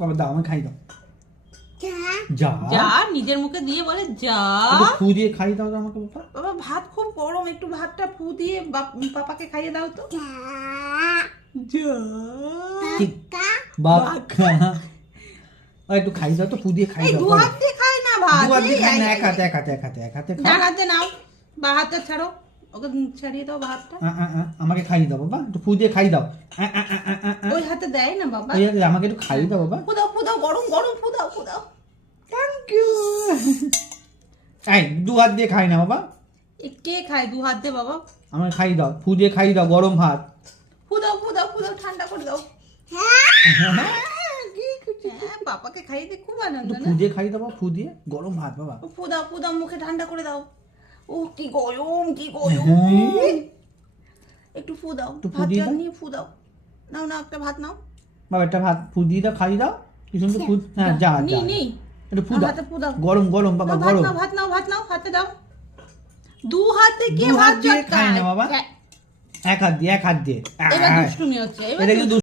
বাবা দাও আমি খাই দাও যা যা যা নিজের মুখে দিয়ে বলে যা। একটু ফু দিয়ে খাই দাও তো আমাকে বাবা। বাবা ভাত খুব গরম, একটু ভাতটা ফু দিয়ে পাপাকে খাইয়ে দাও তো। যা যা ঠিক কা বাবা একটু খাই দাও তো ফু দিয়ে খাই এই দাও দু হাত দিয়ে খায় না ভাত, দু হাত দিয়ে এই, খাই না, এই, এক হাতে এক হাতে এক হাতে এক হাতে খাও ডান হাতে নাও, বা হাতটা ছাড়ো, ওকে ছাড়িয়ে দাও ভাতটা। আমাকে খাই দাও বাবা একটু ফু দিয়ে খাই দাও ওই হাতে দেয় না বাবা। ওই হাতে আমাকে একটু খাই দাও বাবা। ফু দাও গরম গরম ফু দাও। থ্যাংক ইউ এই দু হাত দিয়ে খাই না বাবা, এ কে খায় দু হাত দিয়ে বাবা? আমাকে খাই দাও ফু দিয়ে খাই দাও গরম ভাত। ফু দাও ঠান্ডা করে দাও। হ্যাঁ পাপাকে খাইয়ে দিয়ে খুব আনন্দ একটু না? ফু দিয়ে খাই দাও বাবা, ফু দিয়ে গরম ভাত বাবা। ফু দাও মুখে ঠান্ডা করে দাও। ও কি গরম হ্যাঁ। একটু ফু দাও, একটু ফু ভাত দিয়ে জল দাও। নিয়ে ফু দাও। নাও একটা ভাত নাও। বাবা একটা ভাত ফু দিয়ে দাও খাই দাও কি সুন্দর ফু। হ্যাঁ যা যা নি একটু ফু দাও হাতে ফু দাও। গরম গরম বাবা গরম। ভাত নাও হাতে দাও। দু হাতে কে দু হাত ভাত দিয়ে চটকায়? খায় না বাবা। হ্যাঁ, এক হাত দিয়ে এবার দুষ্টুমি হচ্ছে, এবার এটা কিন্তু